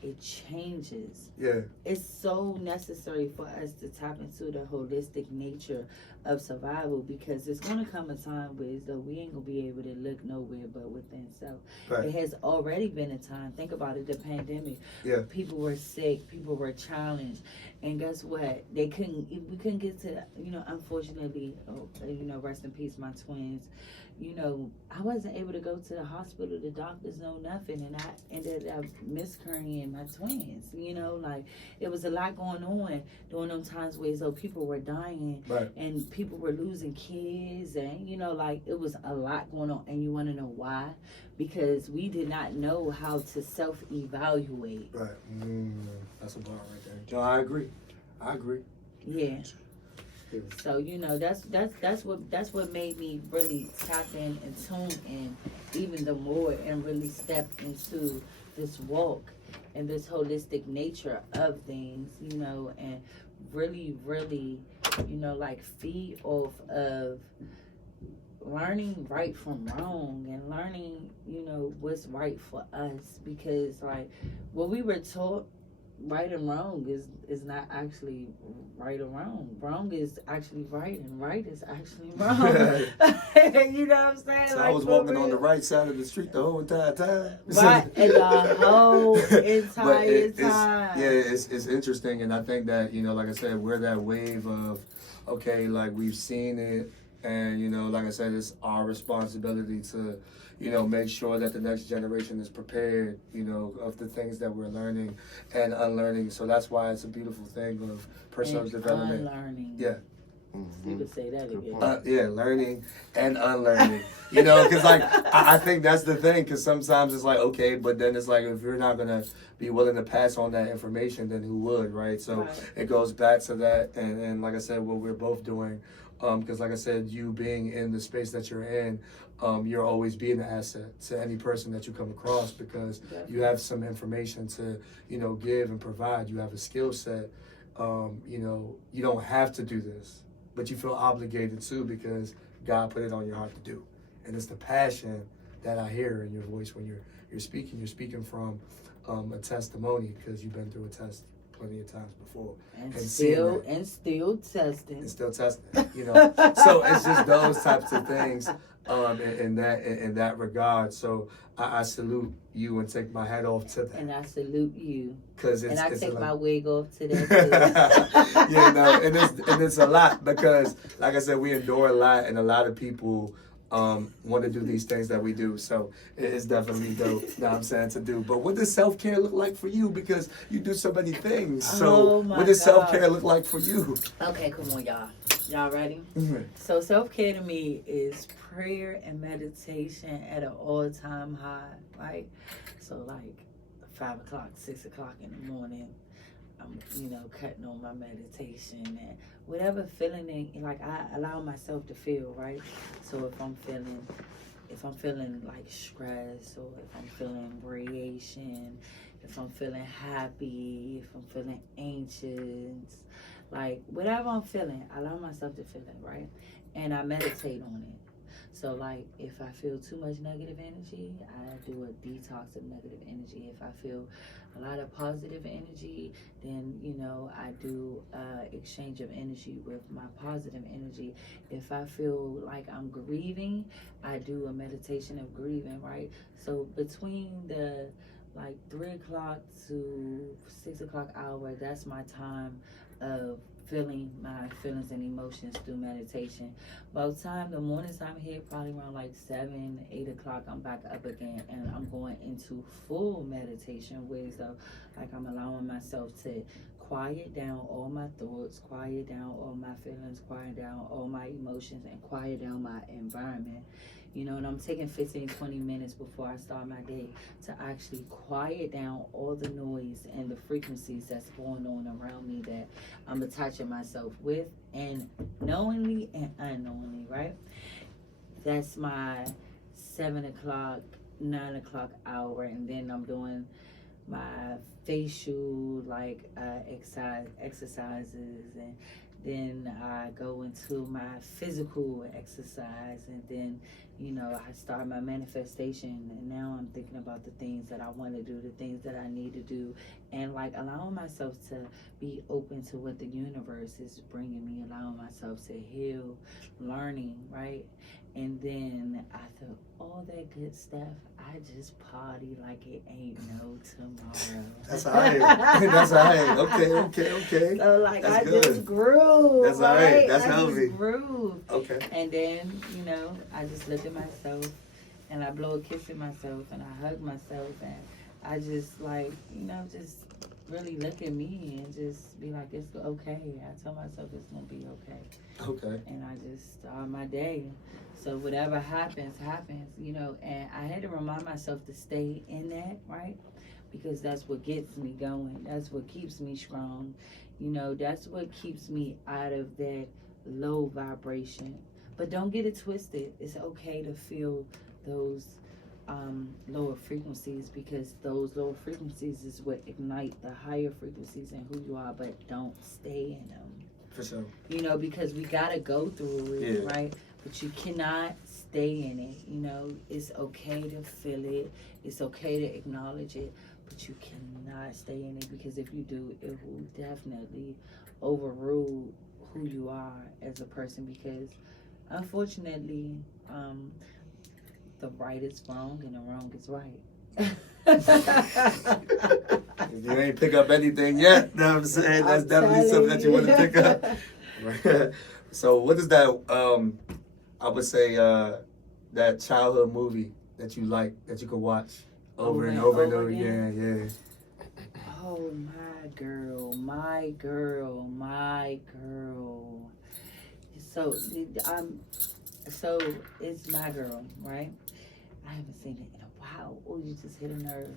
it changes. Yeah. It's so necessary for us to tap into the holistic nature of survival, because it's going to come a time where though we ain't going to be able to look nowhere but within self. Right. It has already been a time. Think about it, the pandemic. Yeah. People were sick. People were challenged. And guess what? We couldn't get to, unfortunately, rest in peace, my twins. I wasn't able to go to the hospital. The doctors know nothing, and I ended up miscarrying my twins. Like, it was a lot going on during them times where people were dying, and people were losing kids, and like, it was a lot going on. And you want to know why? Because we did not know how to self-evaluate. Right. That's a bar right there. No, I agree. Yeah. So that's what made me really tap in and tune in even the more, and really step into this walk and this holistic nature of things, and really like feed off of learning right from wrong, and learning what's right for us, because like what we were taught, right and wrong is not actually right or wrong. Wrong is actually right, and right is actually wrong. You know what I'm saying? So like, I was walking on the right side of the street the whole entire time. Right, and the whole entire time. Yeah, it's interesting, and I think that, like I said, we're that wave of, okay, like we've seen it, and, like I said, it's our responsibility to, make sure that the next generation is prepared, of the things that we're learning and unlearning. So that's why it's a beautiful thing of personal development. Unlearning. Yeah. You could say that again. Yeah, learning and unlearning. You know, because like I think that's the thing. Because sometimes it's like okay, but then it's like if you're not gonna be willing to pass on that information, then who would, right? So it goes back to that, and like I said, what we're both doing. Because like I said, you being in the space that you're in, you're always being an asset to any person that you come across because you have some information to, you know, give and provide. You have a skill set. You know, you don't have to do this, but you feel obligated to because God put it on your heart to do. And it's the passion that I hear in your voice when you're speaking. You're speaking from a testimony because you've been through a test plenty of times before. And still testing. And still testing, you know. So it's just those types of things in that regard. So I salute you and take my hat off to that. And I salute you. And I take my wig off to that too. Yeah, no, and it's a lot because, like I said, we endure a lot, and a lot of people want to do these things that we do. So it's definitely dope, you know what I'm saying, to do. But what does self-care look like for you? Because you do so many things. So what does self-care look like for you? Okay, come on, y'all. Y'all ready? Mm-hmm. So self-care to me is prayer and meditation at an all-time high, right? So like 5 o'clock, 6 o'clock in the morning, I'm, you know, cutting on my meditation and whatever feeling, like I allow myself to feel, right? So if I'm feeling like stress, or if I'm feeling radiation, if I'm feeling happy, if I'm feeling anxious, like whatever I'm feeling, I allow myself to feel it, right? And I meditate on it. So like if I feel too much negative energy, I do a detox of negative energy. If I feel a lot of positive energy, then, you know, I do exchange of energy with my positive energy. If I feel like I'm grieving, I do a meditation of grieving, right? So between the like 3 o'clock to 6 o'clock hour, that's my time of feeling my feelings and emotions through meditation. By the time the morning time hit, probably around like 7, 8 o'clock, I'm back up again, and I'm going into full meditation ways of like I'm allowing myself to quiet down all my thoughts, quiet down all my feelings, quiet down all my emotions, and quiet down my environment. You know, and I'm taking 15, 20 minutes before I start my day to actually quiet down all the noise and the frequencies that's going on around me that I'm attaching myself with, and knowingly and unknowingly, right? That's my 7 o'clock, 9 o'clock hour, and then I'm doing my facial like exercises, and then I go into my physical exercise, and then, you know, I start my manifestation, and now I'm thinking about the things that I want to do, the things that I need to do, and like allowing myself to be open to what the universe is bringing me, allowing myself to heal, learning, right? And then after all that good stuff, I just party like it ain't no tomorrow. That's all right. That's all right. Okay. So like that's I good. just groove. That's all right. That's healthy. Just groove. Okay. And then, you know, I just look at myself, and I blow a kiss at myself, and I hug myself, and I just like, you know, just really look at me and just be like, it's okay. I tell myself it's gonna be okay. Okay. And I just start my day. So whatever happens, you know, and I had to remind myself to stay in that, right? Because that's what gets me going. That's what keeps me strong. You know, that's what keeps me out of that low vibration. But don't get it twisted. It's okay to feel those lower frequencies, because those lower frequencies is what ignite the higher frequencies in who you are, but don't stay in them. For sure. You know, because we gotta go through it, right? But you cannot stay in it. You know, it's okay to feel it. It's okay to acknowledge it, but you cannot stay in it, because if you do, it will definitely overrule who you are as a person, because unfortunately, the right is wrong and the wrong is right. If you ain't pick up anything yet, you know what I'm saying? That's definitely something that you want to pick up. So what is that, I would say, that childhood movie that you like, that you could watch over and over again? Yeah. Oh, my girl. So, so it's my girl, right? I haven't seen it in a while. Oh, you just hit a nerve.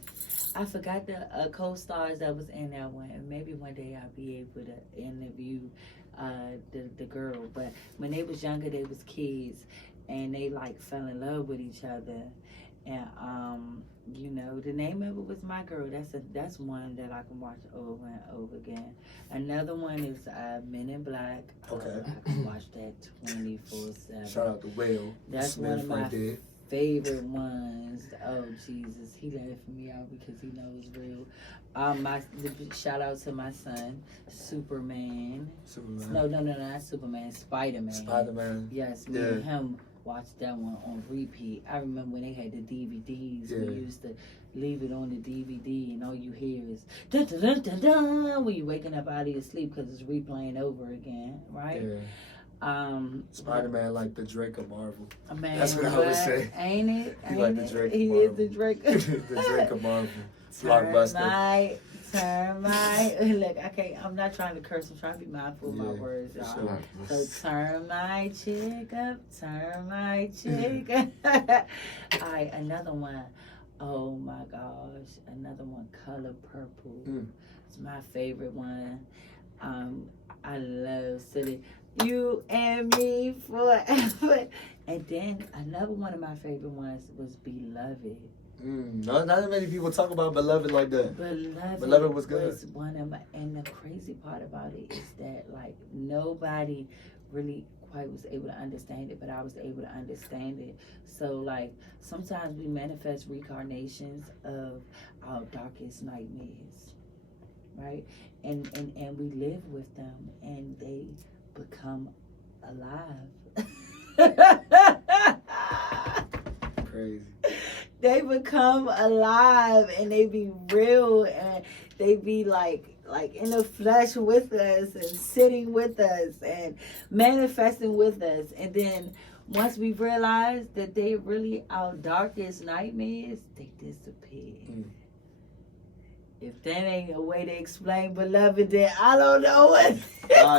I forgot the co-stars that was in that one, and maybe one day I'll be able to interview the girl. But when they was younger, they was kids, and they like fell in love with each other. And you know, the name of it was My Girl. That's one that I can watch over and over again. Another one is Men in Black. Okay. I can watch that 24/7. Shout out to Will That's Smith one of my right there. favorite ones. Oh Jesus, he laughing me out because he knows real. Shout out to my son, Superman. No, not Superman. Spider-Man. Spider-Man. Yes, me and him watched that one on repeat. I remember when they had the DVDs. Yeah. We used to leave it on the DVD, and all you hear is dun dun dun dun dun when you waking up out of your sleep because it's replaying over again, right? Yeah. Spider-Man like the Drake of Marvel. Man, that's what I would say. Ain't it? He like the Drake. He is the Drake. The Drake of Marvel. Blockbuster. Look, I'm not trying to curse. I'm trying to be mindful of my words, y'all. Sure. So turn my chick up, turn my chick up. All right, another one. Oh my gosh, another one. Color Purple. It's my favorite one. I love Silly. You and me forever. And then another one of my favorite ones was Beloved. Not many people talk about Beloved like that. Beloved was good. Was one of my, and the crazy part about it is that like nobody really quite was able to understand it, but I was able to understand it. So like sometimes we manifest reincarnations of our darkest nightmares, right? And we live with them, and they become alive. Crazy. They become alive, and they be real, and they be like in the flesh with us, and sitting with us, and manifesting with us. And then once we realize that they really our darkest nightmares, they disappear. If that ain't a way to explain Beloved, then I don't know what.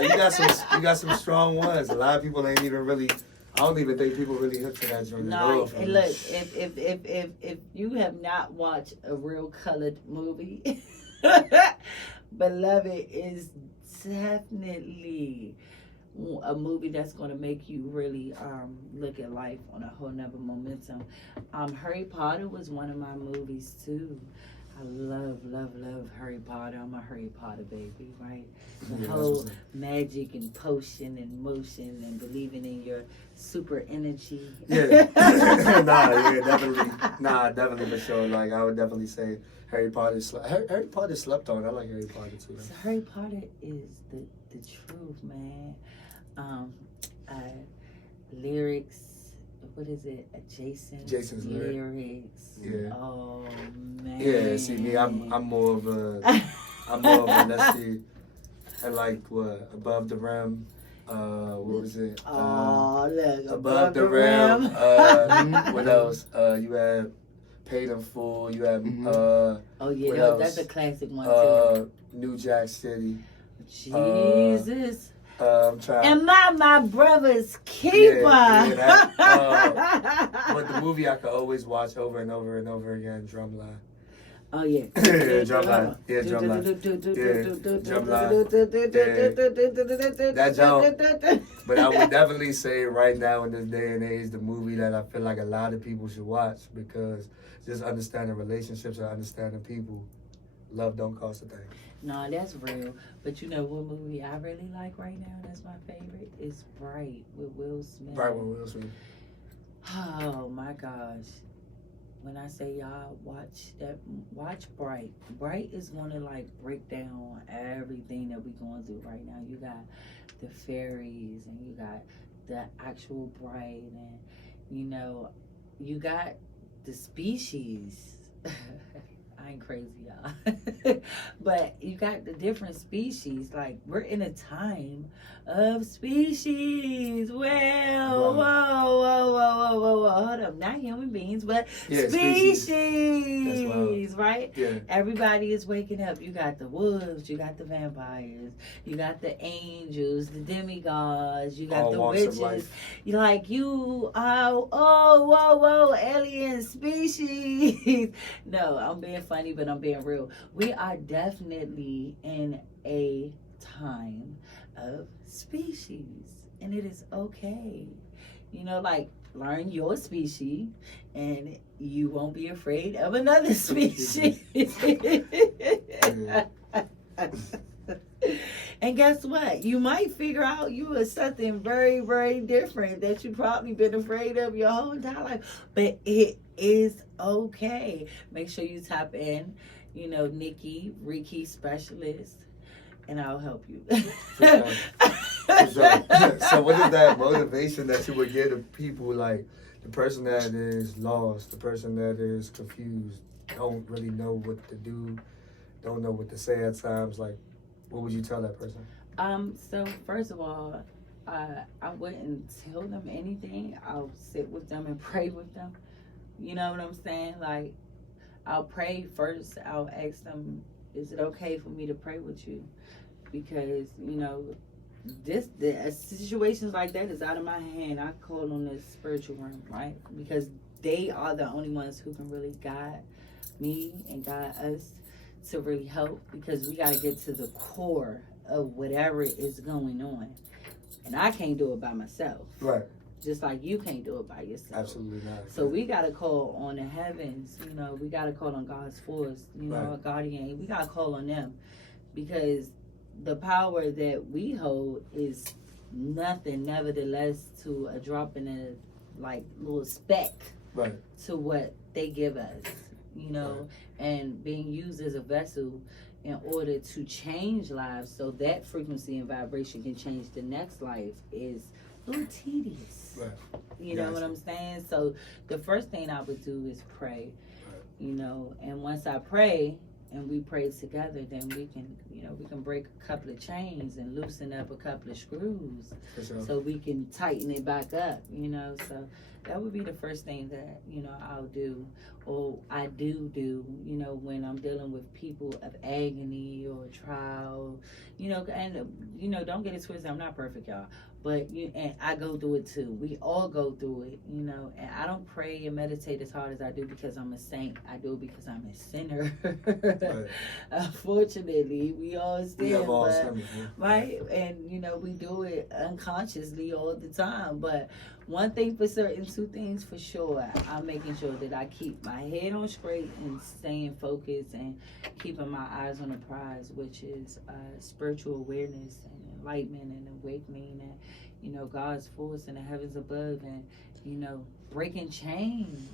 You got some strong ones. A lot of people ain't even really. I don't even think people really hook to that joint. No, and look, if you have not watched a real colored movie, Beloved is definitely a movie that's going to make you really look at life on a whole nother momentum. Harry Potter was one of my movies too. I love Harry Potter. I'm a Harry Potter baby, right? The whole magic and potion and motion and believing in your super energy. Yeah. Definitely for sure. Like I would definitely say Harry Potter slept on. I like Harry Potter too. So Harry Potter is the truth, man. Lyrics. What is it? Jason's lyrics. Yeah. Oh man. Yeah. See me, I'm more of a let's see. I like what Above the Rim. What was it? Look, Above the Rim. What else? You had Paid in Full. You had that's a classic one too. New Jack City. Jesus. I'm trying. Am I my brother's keeper? But the movie I could always watch over and over and over again, Drumline. Oh yeah. Drumline. Yeah, Drumline. That joke. But I would definitely say right now in this day and age, the movie that I feel like a lot of people should watch because just understanding relationships and understanding people, love don't cost a thing. No, that's real. But you know what movie I really like right now? That's my favorite. It's Bright with Will Smith. Bright with Will Smith. Oh my gosh. When I say y'all watch Bright. Bright is gonna like break down everything that we're going through right now. You got the fairies and you got the actual Bright, and you know, you got the species. I ain't crazy, y'all. But you got the different species. Like, we're in a time of species. Well, whoa. Hold up. Not human beings, but species. Right? Yeah. Everybody is waking up. You got the wolves, you got the vampires, you got the angels, the demigods, you got all the witches. You like, you are, whoa, alien species. No, I'm being funny, but I'm being real. We are definitely in a time of species, and it is okay. You know, like, learn your species, and you won't be afraid of another species. And guess what? You might figure out you are something very, very different that you've probably been afraid of your whole entire life. But it is okay. Make sure you tap in, you know, Nikky, Reiki specialist, and I'll help you. For sure. For sure. So what is that motivation that you would give to people, like the person that is lost, the person that is confused, don't really know what to do, don't know what to say at times, like, what would you tell that person? So first of all, I wouldn't tell them anything. I'll sit with them and pray with them. You know what I'm saying? Like, I'll pray first. I'll ask them, is it okay for me to pray with you? Because, you know, the situations like that is out of my hand. I call on the spiritual realm, right? Because they are the only ones who can really guide me and guide us to really help, because we got to get to the core of whatever is going on. And I can't do it by myself. Right. Just like you can't do it by yourself. Absolutely not. So we got to call on the heavens, you know, we got to call on God's force, you know, a guardian. We got to call on them, because the power that we hold is nothing, nevertheless, to a drop in a, like, little speck to what they give us, you know, and being used as a vessel in order to change lives so that frequency and vibration can change the next life is a little tedious. You know what I'm saying? So the first thing I would do is pray, you know, and once I pray and we pray together, then we can, you know, we can break a couple of chains and loosen up a couple of screws so we can tighten it back up, you know. So that would be the first thing that, you know, I'll do, or I do, you know, when I'm dealing with people of agony or trial, you know. And, you know, don't get it twisted, I'm not perfect, y'all, but and I go through it too. We all go through it, you know. And I don't pray and meditate as hard as I do because I'm a saint. I do it because I'm a sinner. Unfortunately, we all sin, right? And, you know, we do it unconsciously all the time. But one thing for certain, two things for sure, I'm making sure that I keep my head on straight and staying focused and keeping my eyes on the prize, which is spiritual awareness and enlightenment and awakening and, you know, God's force in the heavens above, and, you know, breaking chains.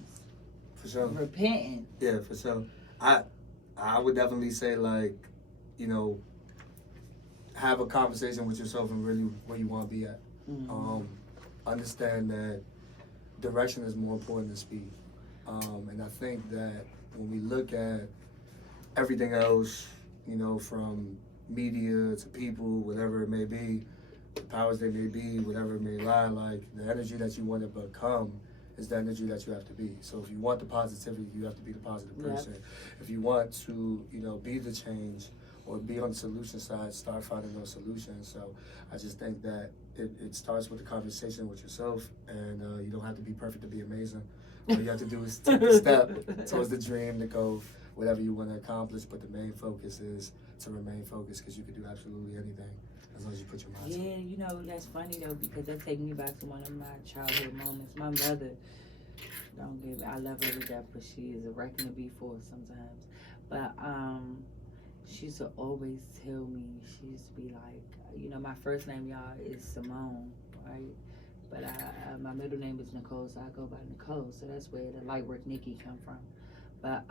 For sure. Repenting. Yeah, for sure. I would definitely say, like, you know, have a conversation with yourself and really where you want to be at. Understand that direction is more important than speed. And I think that when we look at everything else, you know, from media to people, whatever it may be, the powers they may be, whatever it may lie, like, the energy that you want to become is the energy that you have to be. So if you want the positivity, you have to be the positive person. If you want to, you know, be the change or be on the solution side, start finding those solutions. So I just think that it starts with the conversation with yourself, and you don't have to be perfect to be amazing. All you have to do is take a step towards the dream, the goal, whatever you want to accomplish. But the main focus is to remain focused, because you can do absolutely anything as long as you put your mind to it. Yeah, you know, that's funny though, because that takes me back to one of my childhood moments. My mother, I love her to death, but she is a wrecking to be for sometimes. But she used to always tell me, she used to be like, you know, my first name, y'all, is Simone, right? But my middle name is Nicole, so I go by Nicole. So that's where the Lightwork Nikky come from. But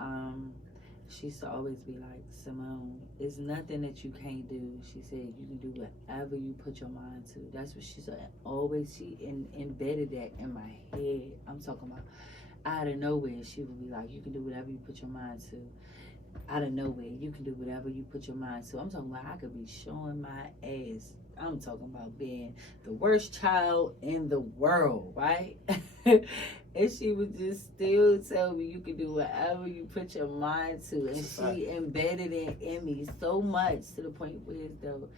she used to always be like, Simone, it's nothing that you can't do. She said, you can do whatever you put your mind to. That's what she said. Always, she embedded that in my head. I'm talking about out of nowhere. She would be like, you can do whatever you put your mind to. out of nowhere. You can do whatever you put your mind to. I'm talking about I could be showing my ass. I'm talking about being the worst child in the world, right? And she would just still tell me you can do whatever you put your mind to. And she embedded it in me so much to the point where though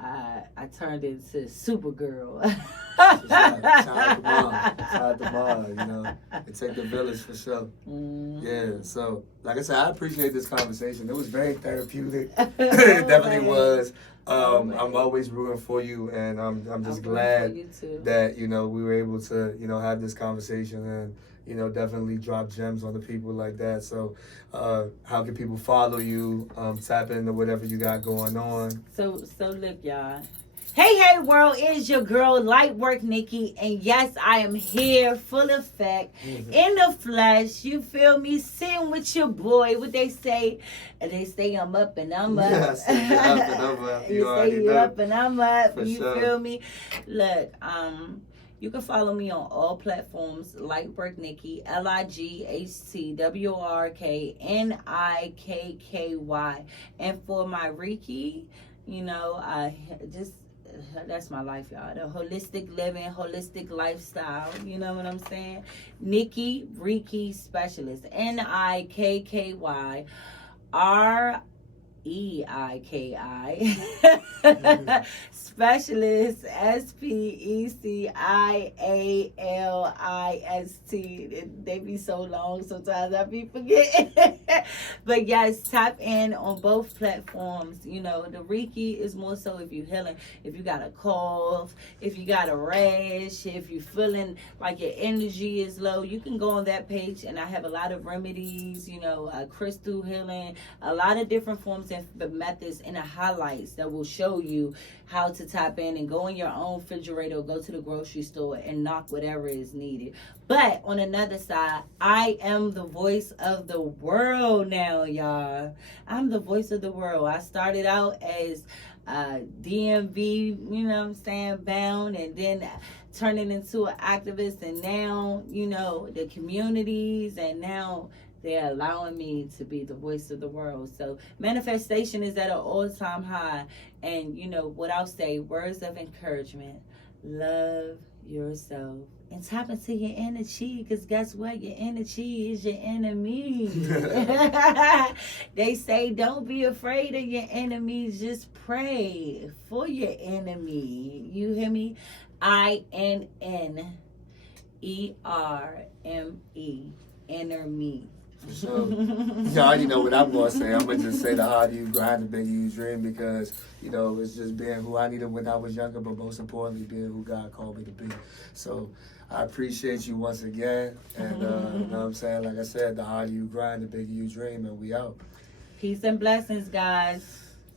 I turned into Supergirl. Shout out to mom, you know. It take the village for sure. Mm-hmm. Yeah, so like I said, I appreciate this conversation. It was very therapeutic. It definitely was. I'm always rooting for you, and I'm just glad that, you know, we were able to, you know, have this conversation and, you know, definitely drop gems on the people like that. So how can people follow you, tap into whatever you got going on? So look, y'all. Hey world, it is your girl Lightwork Nikky, and yes, I am here full effect in the flesh. You feel me? Sitting with your boy. What they say? They say I'm up and I'm up. Yeah, I say you're up and I'm up. You say you up and I'm up. For you sure. Feel me? Look, you can follow me on all platforms. Lightwork Nikky, LIGHTWORKNIKKY. And for my Reiki, you know, that's my life, y'all. The holistic living, holistic lifestyle. You know what I'm saying? Nikky Reiki Specialist. NIKKYREIKI Specialist. SPECIALIST. They be so long sometimes I be forgetting. But yes, tap in on both platforms. You know, the Reiki is more so if you're healing, if you got a cough, if you got a rash, if you're feeling like your energy is low, you can go on that page, and I have a lot of remedies, you know, crystal healing, a lot of different forms and methods and the highlights that will show you how to tap in and go in your own refrigerator or go to the grocery store and knock whatever is needed. But on another side, I am the voice of the world now, y'all. I'm the voice of the world. I started out as DMV, you know what I'm saying, bound, and then turning into an activist, and now, you know, the communities, and now they're allowing me to be the voice of the world. So manifestation is at an all-time high. And, you know, what I'll say, words of encouragement, love yourself. And tap into your inner chi, because guess what? Your inner chi is your enemy. They say don't be afraid of your enemies. Just pray for your enemy. You hear me? INNERME. Inner me. For sure. You already know what I'm going to say. I'm going to just say the harder you grind, the bigger you dream, because, you know, it's just being who I needed when I was younger, but most importantly, being who God called me to be. So I appreciate you once again. And, you know what I'm saying? Like I said, the harder you grind, the bigger you dream, and we out. Peace and blessings, guys.